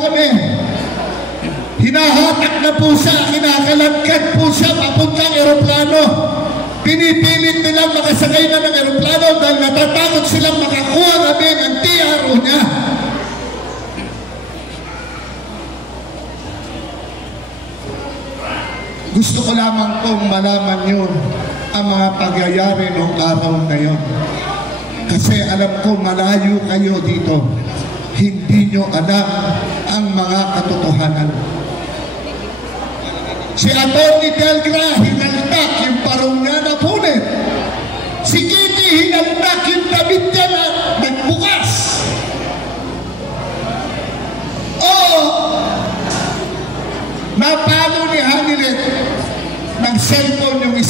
kami. Hinahatak na po siya, kinakalagkat po siya papuntang eroplano. Pinipilit nilang makasakay na ng eroplano dahil natatakot silang makakuha namin ang TRO niya. Gusto ko lamang pong malaman yun, ang mga pagyayari noong araw na yun. Kasi alam ko malayo kayo dito. Hindi nyo alam ang mga katotohanan. Si Atty. Delgra, hinaldak yung parong niya na punit. Si Kitty, hinaldak yung damit niya na nagbukas. Oo, napalo ni Hanilet ng cellphone yung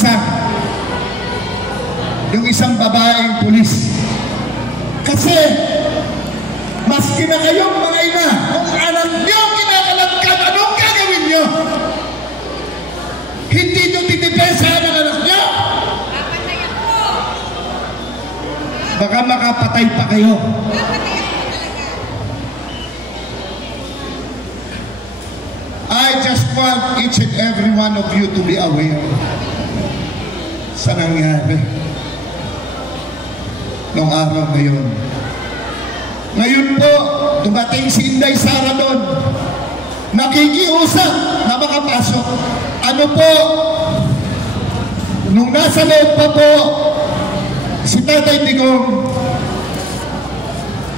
isang babaeng pulis. Kasi maski na kayong mga ina, kung anak nyo kinakalagkan, anong gagawin nyo? Hindi nyo tinipensahan ang anak nyo? Baka makapatay pa kayo. I just want each and every one of you to be aware sa nangyari noong araw na yun. Ngayon po, dumating si Inday Sara doon. Nakikiusap na makapasok. Ano po, nung nasa loob pa po, si Tatay Digong,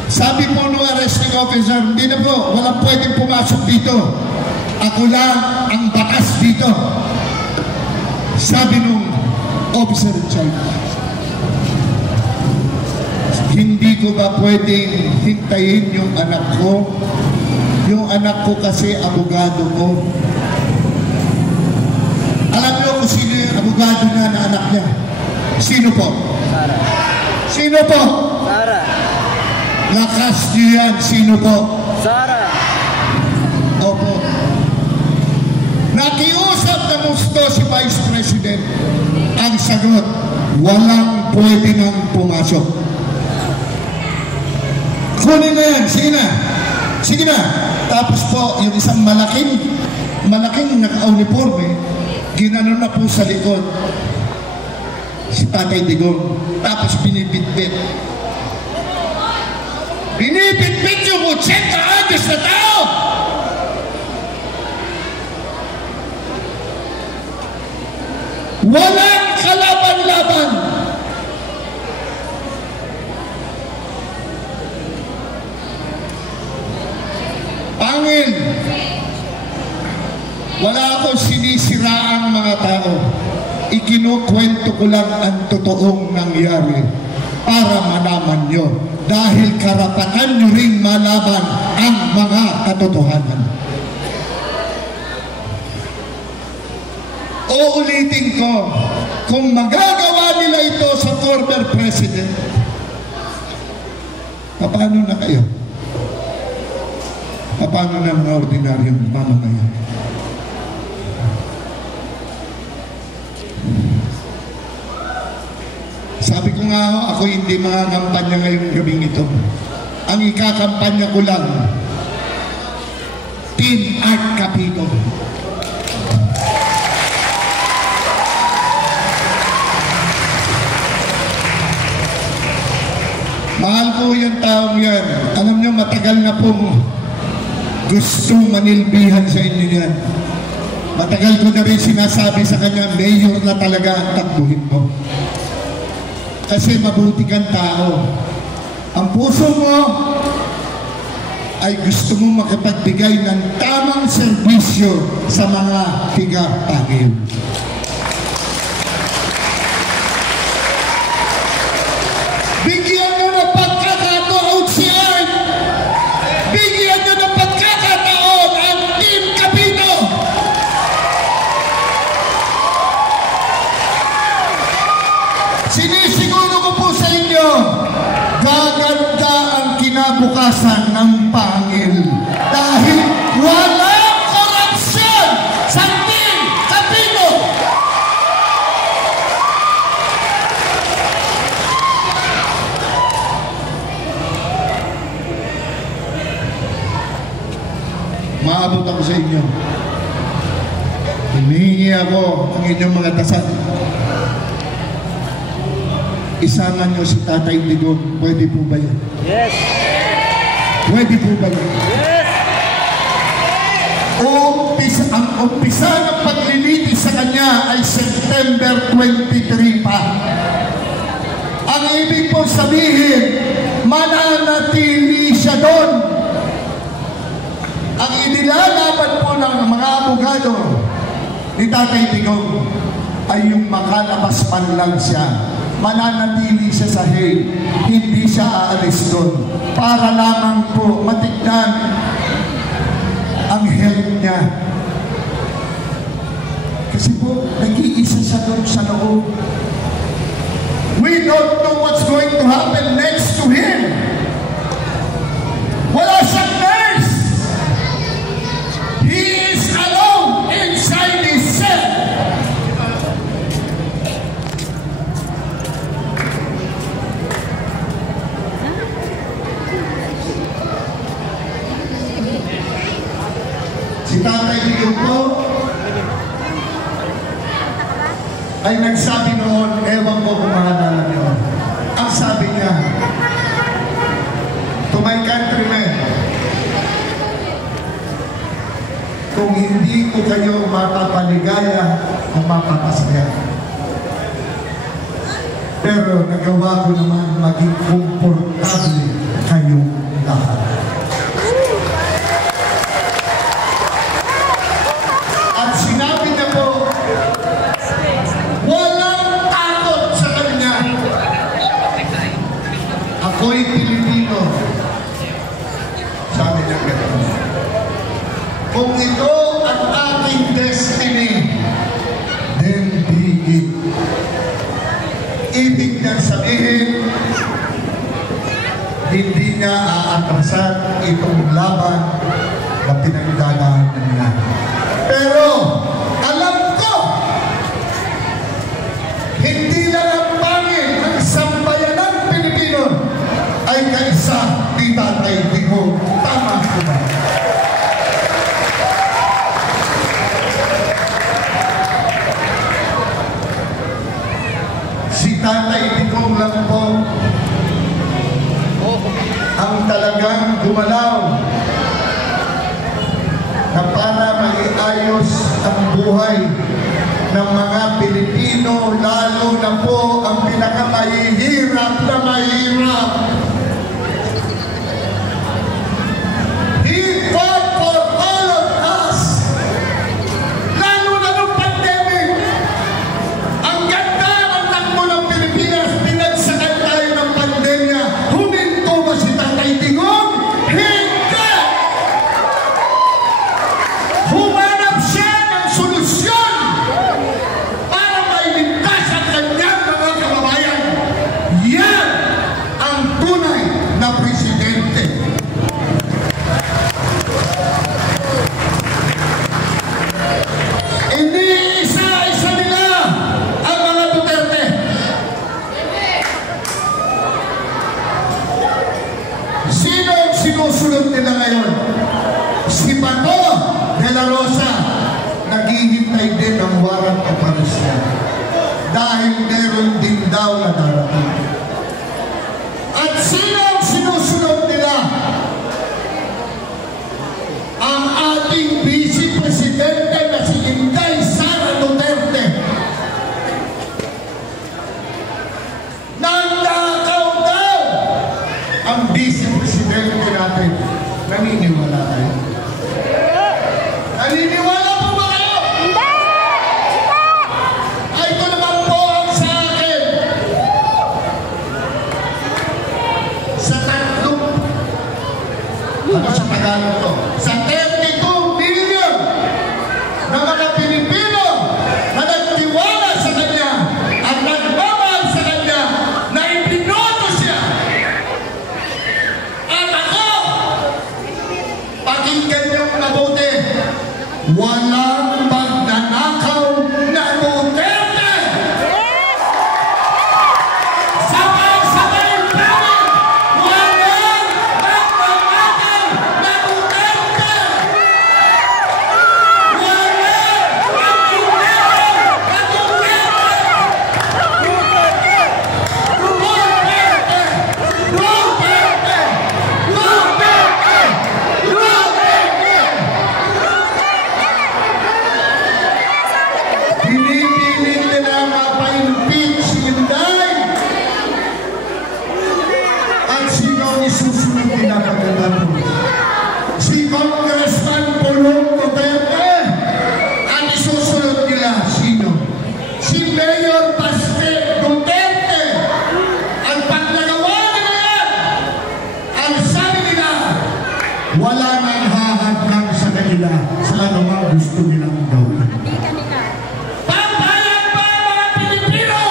sabi po nung arresting officer, hindi na po, walang pwedeng pumasok dito. Ako lang ang batas dito. Sabi nung officer in charge, hindi ko ba pwedeng hintayin yung anak ko? Yung anak ko kasi abogado ko. Alam niyo kung sino yung abogado na anak niya? Sino po? Sara. Sino po? Sara. Lakas niyo yan. Sino po? Sara. Opo. Nakiusap na gusto si Vice President. Ang sagot, walang pwede nang pumasok. Kunin na yan, sige na. Sige na. Tapos po, yung isang malaking naka-uniforme, ginanon na po sa likod si Tatay Digong. Tapos binibitbit. Binibitbit yung 80 anyos na tao! Walang kalaban-laban! Pangil, wala akong sinisiraang mga tao. Ikinukwento ko lang ang totoong nangyari para malaman nyo. Dahil karapatan nyo ring malaman ang mga katotohanan. Uulitin ko, kung magagawa nila ito sa former president, paano na kayo? Paano ng mga ordinaryong mamamayan? Sabi ko nga, ako hindi makakampanya ngayong gabing ito. Ang ikakampanya ko lang, Team Art Capito. Mahal ko yung taong yan. Alam nyo, matagal na pong gustong manilbihan sa inyo yan. Matagal ko na rin sinasabi sa kanya, mayor na talaga ang takbuhin mo. Kasi mabuti kang tao. Ang puso mo ay gusto mo makipagbigay ng tamang serbisyo sa mga tiga-tagil. Bigyan nyo ng pagkakataon si Art. Bigyan nyo ng pagkakataon ang Team Capito. Sinisiguro ko po sa inyo, gaganda ang kinabukasan ng Pangil. Dahil walang korupsyon sa Team Capito. maabot ako sa inyo. Humihingi ako ang inyong mga dasal. Isama nyo si Tatay Digong. Pwede po ba yun? Yes! Pwede po ba yun? Yes! Ang umpisa ng paglilitis sa kanya ay September 23 pa. Ang ibig po sabihin, mananatili siya doon. Ang inilalaban po ng mga abogado ni Tatay Digong ay yung makalabas man lang siya. Mananatili siya sa Hague, hindi siya aalis doon para lamang po matignan ang health niya. Kasi po, nag-iisa siya doon sa loob. We don't know what's going to happen next to him. Wala siyang nurse. He is alone inside his cell. Si Tatay Digong po ay nagsabi noon, ewan ko kung maalala niyo. Ang sabi niya, to my countrymen, kung hindi ko kayo mapapaligaya o mapapasaya. Pero nagawa ko naman maging komportable kayong lahat. At sinabi niya po, walang takot sa kanya. Ako'y Pilipino. Sabi niya gano'n. Kung ito ang aking destiny, then be it. Ibig niyang sabihin, hindi niya aatrasan itong laban na pinagdadaanan niya. Pero, alam ko, hindi lang ang pangin ang sambayanang Pilipino ay kaisa ni Tatay Digong. Tama ko ba? Si Tatay Digong lang po ang talagang gumalaw na para maiayos ang buhay ng mga Pilipino, lalo na po ang pinakamahihirap na mahirap. He fought for all of us. Lalo na nung pandemic. Ang ganda ng takbo ng Pilipinas, pinagsakan tayo ng pandemya. Huminto ba si Tatay Digong? Hindi! Humanap siya ng solusyon para mailigtas ang kanyang mga kababayan. Yan ang tunay na presidente. Hindi isa-isa nila ang mga Duterte. Sino ang sinusunod nila ngayon? Si Bato de la Rosa, naghihintay din ng warrant of arrest niya. Dahil meron din daw na darating. At sino ang sinusunod nila? Ang ating Vice Presidente na si Inday Sara Duterte. Nandakaw daw ang Vice Presidente natin. Naniniwala kayo? Naniniwala po ba kayo? Hindi! Ay, ito naman po ang sa akin. Sa tatlong, ano sa Tagalog to? Sa 32 million na mga Pilipino na nagtiwala sa kanya at nagmamahal sa kanya na ipinoto siya. At ako, pakinggan niyong mabuti, walang magnanakaw na Duterte! Sabay-sabay pa rin! Walang magnanakaw na Duterte! Pangulong Duterte. At isusunod nila sino? Si Mayor Baste Duterte. Ang paglagawa nila yan, ang sabi nila, wala nang hahadlang sa kanila sa anumang gusto nilang gawin. Papayag ba ang mga Pilipino?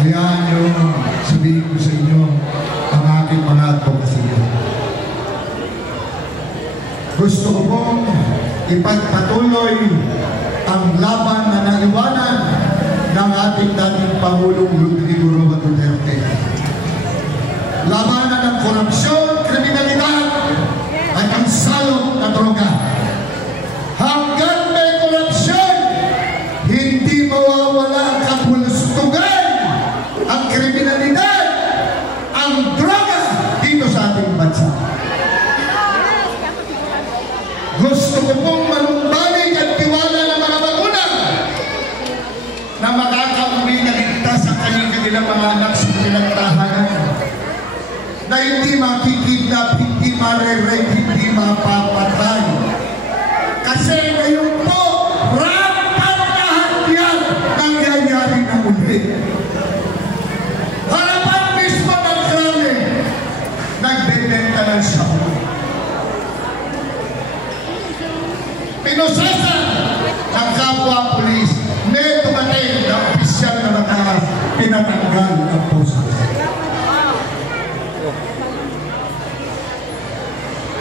Hayaan nyo, sabihin ko sa inyo, ang aking mga advokasya. Gusto ko pong ipagpatuloy ang laban na naiwanan ng ating dating Pangulong Rodrigo Roa Duterte. Labanan ng korupsyon, kriminalidad, at ang salot na droga. Hanggang may korupsyon, hindi mawawala ang kapulustugan, ang kriminalidad, ang droga dito sa ating bansa. Gusto ko pong manumbalik at tiwala ng mga magulang na makakauwi na ligtas ang kanilang mga anak sa kanilang tahanan, na hindi makikidnap, hindi marerape, hindi mapapatay. Kasi ngayon po, rapat lahat yan nangyayari na uli. Harapan mismo ng krami, nagbebenta ng shabu. Pinusasan ng kapwa pulis, may tumatay na opisyal na mataas, pinatanggal ang posas.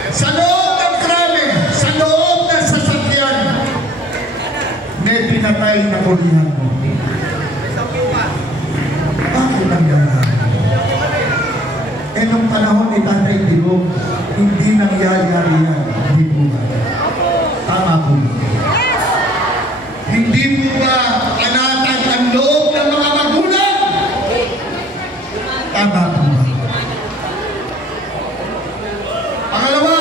Sa loob ng krami, sa loob ng sasakyan, may pinatay na kulihan mo. Bakit nangyayari? Eh nung panahon ni Tatay Digong, hindi nangyayari yan, hindi buhay. Tama po. Hindi po ba anatag ang loob ng mga magulang? Tama po. Pangalawa,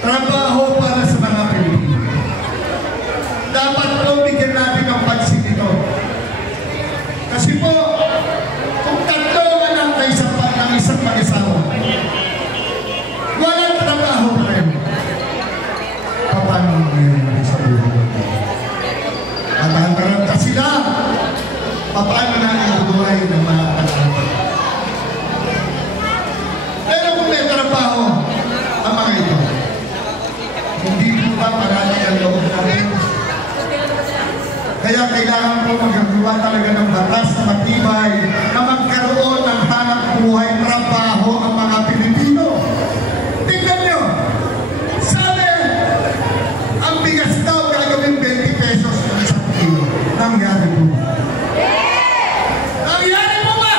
trabaho para sa mga Pilipino. Dapat po bigyan natin ng pansin ito. Kasi po, kung tatlong anak na isang mag-isawa, walang trabaho pa rin. Paano ngayon sa buhay? At ang sila, paano na ang buhay ng mga anak? Pero kung may trabaho, ang mga ito, hindi po ba parati ang loob natin? Kaya kailangan po magagawa talaga ng batas na matibay na magkaroon ng hanap buhay, trabaho ang mga Pilipino. Tingnan nyo, sabi, ang bigas daw gagawin 20 pesos ng isang kilo. Nangyari po ba? Nangyari po ba?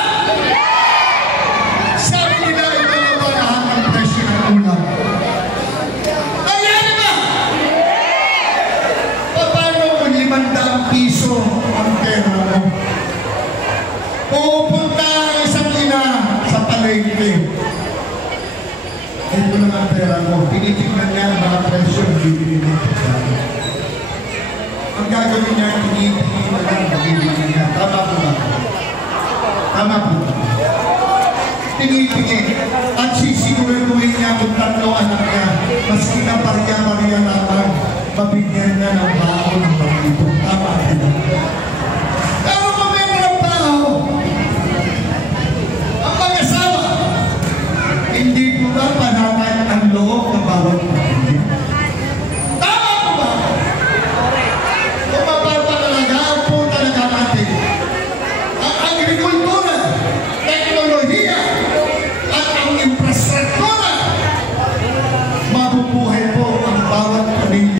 Sabi nila ito na ba lahat ng presyo ng ulam? Nangyari ba? Paano kung 500 piso ang pera mo? Pupunta ang isang ina sa palengke. Ito lang ang pera mo. Tinitignan niya ang mga presyo ng bibili mo. Ang gagawin niya, tinitignan na lang ang bibili niya. Tama po ba? Tama po ba? Tinitignan. At sisiguraduhin niya kung tatlo anak niya. Maski na pariya-pariya naman, mabigyan niya ng